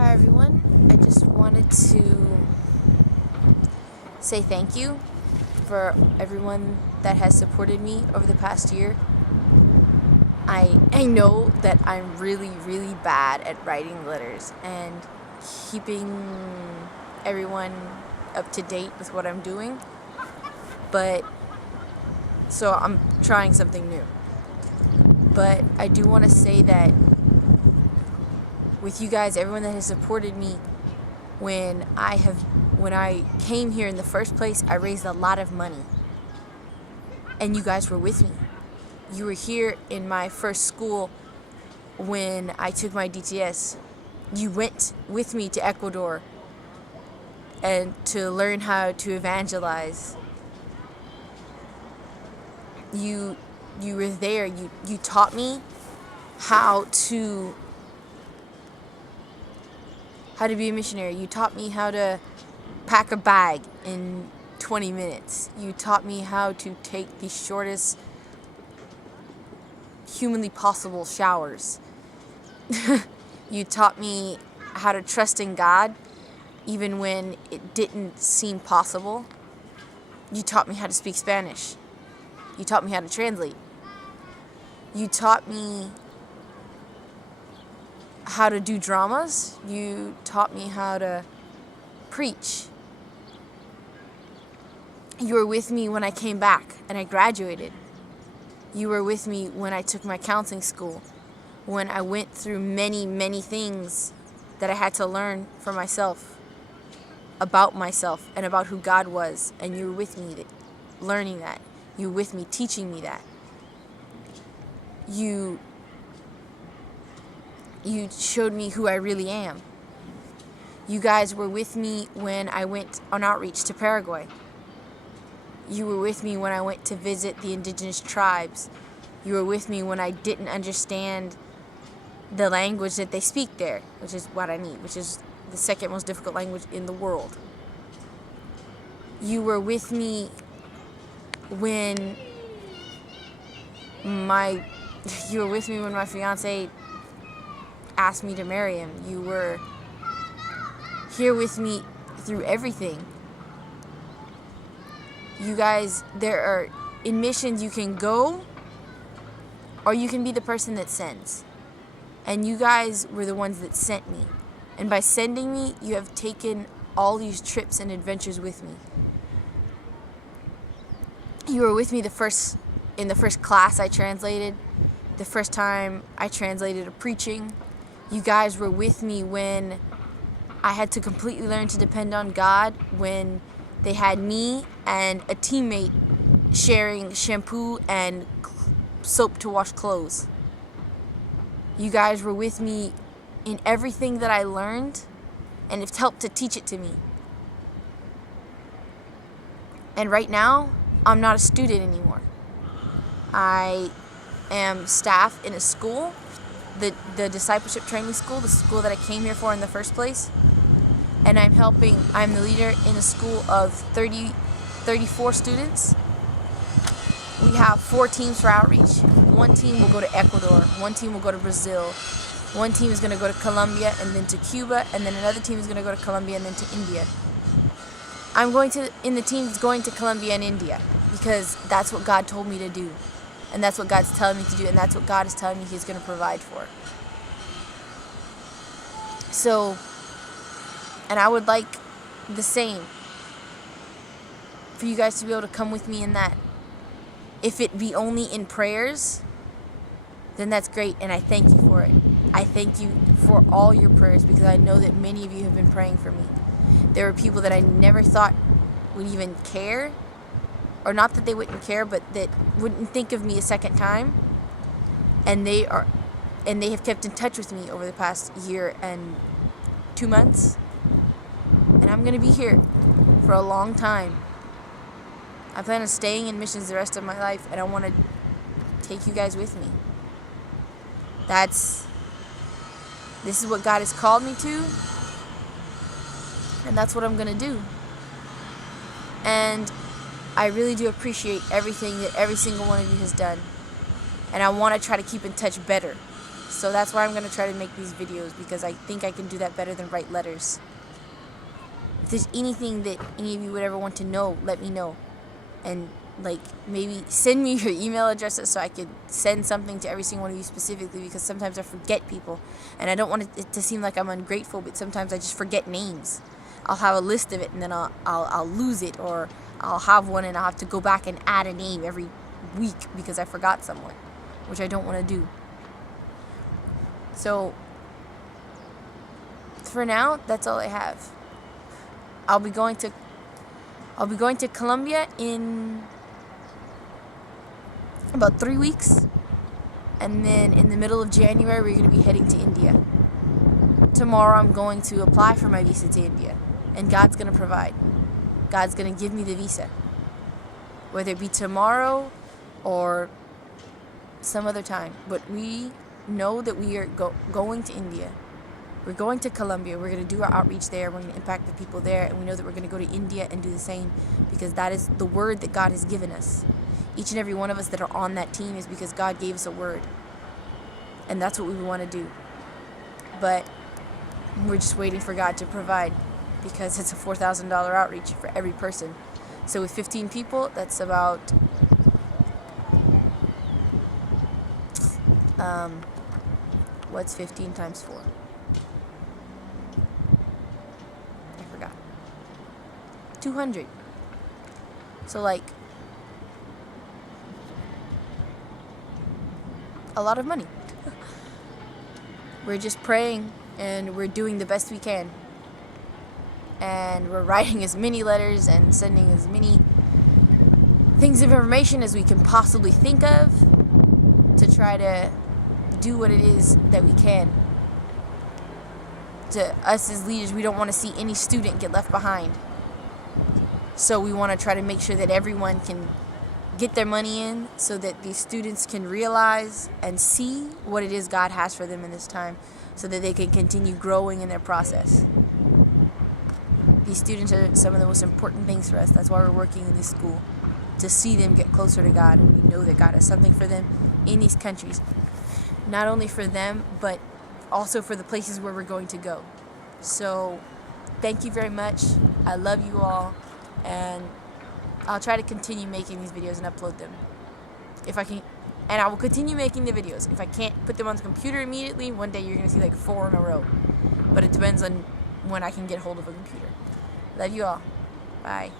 Hi everyone, I just wanted to say thank you for everyone that has supported me over the past year. I know that I'm really bad at writing letters and keeping everyone up to date with what I'm doing, but so I'm trying something new. But I do want to say that with you guys, everyone that has supported me, when I came here in the first place, I raised a lot of money. And you guys were with me. You were here in my first school when I took my DTS. You went with me to Ecuador and to learn how to evangelize. You were there. You taught me how to be a missionary. You taught me how to pack a bag in 20 minutes. You taught me how to take the shortest humanly possible showers. You taught me how to trust in God even when it didn't seem possible. You taught me how to speak Spanish. You taught me how to translate. You taught me how to do dramas. You taught me how to preach. You were with me when I came back and I graduated. You were with me when I took my counseling school, when I went through many things that I had to learn for myself, about myself and about who God was, and you were with me learning that. You were with me teaching me that. You showed me who I really am. You guys were with me when I went on outreach to Paraguay. You were with me when I went to visit the indigenous tribes. You were with me when I didn't understand the language that they speak there, which is what I need, which is the second most difficult language in the world. You were with me when my fiance asked me to marry him. You were here with me through everything. You guys, in missions you can go or you can be the person that sends. And you guys were the ones that sent me. And by sending me, you have taken all these trips and adventures with me. You were with me in the first class I translated, the first time I translated a preaching. You guys were with me when I had to completely learn to depend on God, when they had me and a teammate sharing shampoo and soap to wash clothes. You guys were with me in everything that I learned and have helped to teach it to me. And right now, I'm not a student anymore. I am staff in a school, the discipleship training school, the school that I came here for in the first place. And I'm the leader in a school of 34 students. We have 4 teams for outreach. One team will go to Ecuador, one team will go to Brazil, one team is going to go to Colombia and then to Cuba, and then another team is going to go to Colombia and then to India. I'm in the team that's going to Colombia and India because that's what God told me to do. And that's what God's telling me to do, and that's what God is telling me He's going to provide for. So, and I would like the same for you guys to be able to come with me in that. If it be only in prayers, then that's great, and I thank you for it. I thank you for all your prayers because I know that many of you have been praying for me. There were people that I never thought would even care, or not that they wouldn't care, but that wouldn't think of me a second time, and they have kept in touch with me over the past year and 2 months, and I'm going to be here for a long time. I plan on staying in missions the rest of my life, and I want to take you guys with me. This is what God has called me to, and that's what I'm going to do. And I really do appreciate everything that every single one of you has done, and I want to try to keep in touch better. So that's why I'm going to try to make these videos, because I think I can do that better than write letters. If there's anything that any of you would ever want to know, let me know. And like maybe send me your email addresses so I could send something to every single one of you specifically, because sometimes I forget people. And I don't want it to seem like I'm ungrateful, but sometimes I just forget names. I'll have a list of it and then I'll lose it, or I'll have one and I'll have to go back and add a name every week because I forgot someone, which I don't want to do. So for now, that's all I have. I'll be going to Colombia in about 3 weeks, and then in the middle of January we're going to be heading to India. Tomorrow I'm going to apply for my visa to India, and God's going to provide. God's going to give me the visa, whether it be tomorrow or some other time. But we know that we are going to India. We're going to Colombia. We're going to do our outreach there. We're going to impact the people there. And we know that we're going to go to India and do the same, because that is the word that God has given us. Each and every one of us that are on that team is because God gave us a word. And that's what we want to do. But we're just waiting for God to provide, because it's a $4,000 outreach for every person. So with 15 people, that's about what's 15 times 4? I forgot. 200. So like a lot of money. We're just praying and we're doing the best we can. And we're writing as many letters and sending as many things of information as we can possibly think of to try to do what it is that we can. To us as leaders, we don't want to see any student get left behind. So we want to try to make sure that everyone can get their money in, so that these students can realize and see what it is God has for them in this time, so that they can continue growing in their process. These students are some of the most important things for us. That's why we're working in this school, to see them get closer to God. And we know that God has something for them in these countries, not only for them, but also for the places where we're going to go. So thank you very much. I love you all, and I'll try to continue making these videos and upload them if I can. And I will continue making the videos. If I can't put them on the computer immediately, one day you're going to see like 4 in a row. But it depends on when I can get hold of a computer. Love you all. Bye.